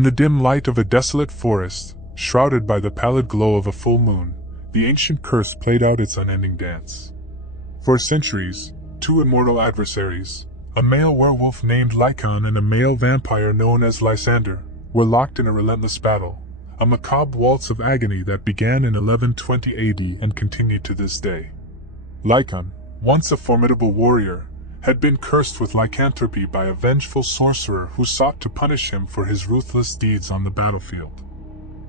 In the dim light of a desolate forest, shrouded by the pallid glow of a full moon, the ancient curse played out its unending dance. For centuries, two immortal adversaries, a male werewolf named Lycaon and a male vampire known as Lysander, were locked in a relentless battle, a macabre waltz of agony that began in 1120 AD and continued to this day. Lycaon, once a formidable warrior, had been cursed with lycanthropy by a vengeful sorcerer who sought to punish him for his ruthless deeds on the battlefield.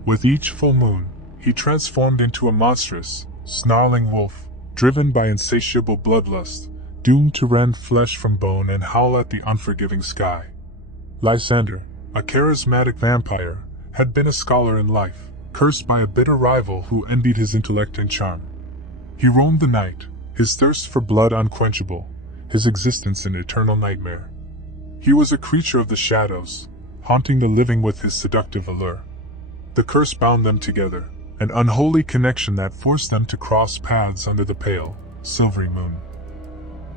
With each full moon, he transformed into a monstrous, snarling wolf, driven by insatiable bloodlust, doomed to rend flesh from bone and howl at the unforgiving sky. Lysander, a charismatic vampire, had been a scholar in life, cursed by a bitter rival who envied his intellect and charm. He roamed the night, his thirst for blood unquenchable, his existence an eternal nightmare. He was a creature of the shadows, haunting the living with his seductive allure. The curse bound them together, an unholy connection that forced them to cross paths under the pale, silvery moon.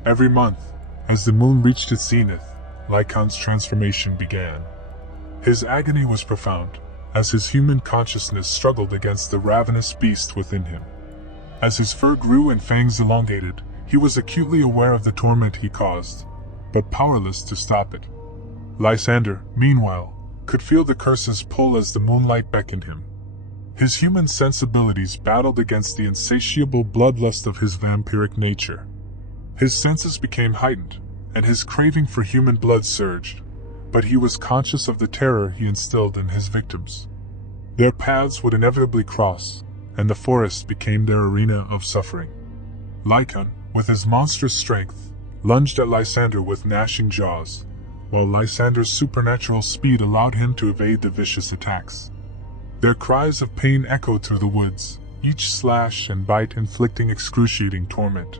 Every month, as the moon reached its zenith, Lycaon's transformation began. His agony was profound, as his human consciousness struggled against the ravenous beast within him. As his fur grew and fangs elongated, he was acutely aware of the torment he caused, but powerless to stop it. Lysander, meanwhile, could feel the curse's pull as the moonlight beckoned him. His human sensibilities battled against the insatiable bloodlust of his vampiric nature. His senses became heightened, and his craving for human blood surged, but he was conscious of the terror he instilled in his victims. Their paths would inevitably cross, and the forest became their arena of suffering. Lycaon, with his monstrous strength, lunged at Lysander with gnashing jaws, while Lysander's supernatural speed allowed him to evade the vicious attacks. Their cries of pain echoed through the woods, each slash and bite inflicting excruciating torment.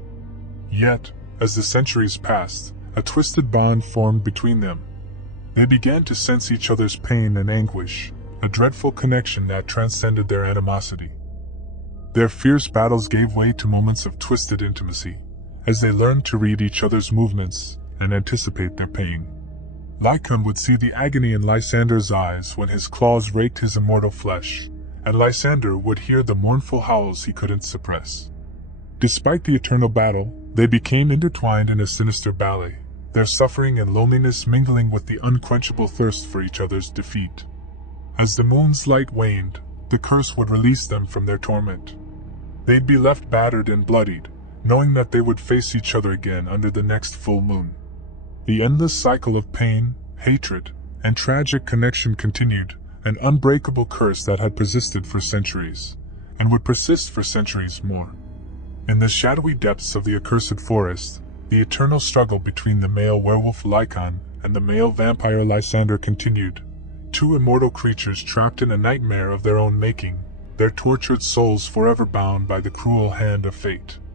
Yet, as the centuries passed, a twisted bond formed between them. They began to sense each other's pain and anguish, a dreadful connection that transcended their animosity. Their fierce battles gave way to moments of twisted intimacy, as they learned to read each other's movements and anticipate their pain. Lycaon would see the agony in Lysander's eyes when his claws raked his immortal flesh, and Lysander would hear the mournful howls he couldn't suppress. Despite the eternal battle, they became intertwined in a sinister ballet, their suffering and loneliness mingling with the unquenchable thirst for each other's defeat. As the moon's light waned, the curse would release them from their torment. They'd be left battered and bloodied, knowing that they would face each other again under the next full moon. The endless cycle of pain, hatred, and tragic connection continued, an unbreakable curse that had persisted for centuries, and would persist for centuries more. In the shadowy depths of the accursed forest, the eternal struggle between the male werewolf Lycaon and the male vampire Lysander continued, two immortal creatures trapped in a nightmare of their own making, their tortured souls forever bound by the cruel hand of fate.